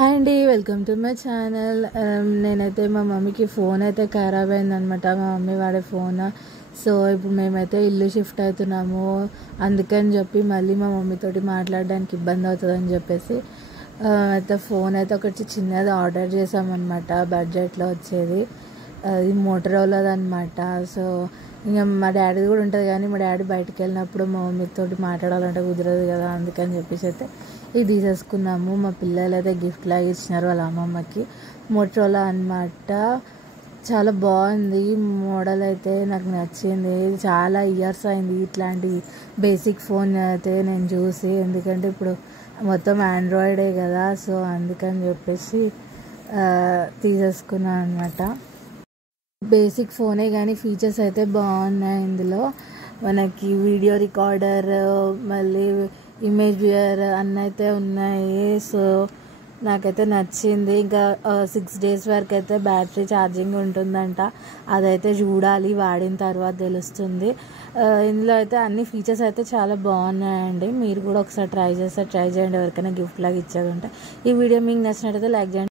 Hi అండి, welcome to my channel. నేనైతే మా మమ్మీకి ఫోన్ అయితే ఖరాబ్ అయిందనమాట. మా మమ్మీ వాడే ఫోన్. సో ఇప్పుడు మేమైతే ఇల్లు షిఫ్ట్ అవుతున్నాము. అందుకని చెప్పి మళ్ళీ మా మమ్మీతోటి మాట్లాడడానికి ఇబ్బంది అవుతుందని చెప్పేసి అయితే ఫోన్ అయితే ఒకటి చిన్నది ఆర్డర్ చేసామన్నమాట. బడ్జెట్లో వచ్చేది ఇది మోటరోలాది అనమాట. సో ఇంకా మా డాడీది కూడా ఉంటుంది, కానీ మా డాడీ బయటకు వెళ్ళినప్పుడు మా మమ్మీతో మాట్లాడాలంటే కుదరదు కదా. అందుకని చెప్పేసి అయితే ఇది తీసేసుకున్నాము. మా పిల్లలు అయితే గిఫ్ట్ లాగా ఇచ్చినారు వాళ్ళ అమ్మమ్మకి. మోటరోలా అనమాట. చాలా బాగుంది మోడల్ అయితే, నాకు నచ్చింది. చాలా ఇయర్స్ అయింది ఇట్లాంటి బేసిక్ ఫోన్ అయితే నేను చూసి, ఎందుకంటే ఇప్పుడు మొత్తం ఆండ్రాయిడే కదా. సో అందుకని చెప్పేసి తీసేసుకున్నాను అనమాట. బేసిక్ ఫోనే కానీ ఫీచర్స్ అయితే బాగున్నాయి ఇందులో. మనకి వీడియో రికార్డర్, మళ్ళీ ఇమేజ్ వ్యూయర్ అన్నైతే ఉన్నాయి. సో నాకైతే నచ్చింది. ఇంకా 6 days వరకు అయితే బ్యాటరీ ఛార్జింగ్ ఉంటుందంట. అదైతే చూడాలి, వాడిన తర్వాత తెలుస్తుంది. ఇందులో అయితే అన్ని ఫీచర్స్ అయితే చాలా బాగున్నాయండి. మీరు కూడా ఒకసారి ట్రై చేయండి. ఎవరికైనా గిఫ్ట్ లాగా ఇచ్చేది ఉంటే. ఈ వీడియో మీకు నచ్చినట్టయితే లైక్ చేయండి.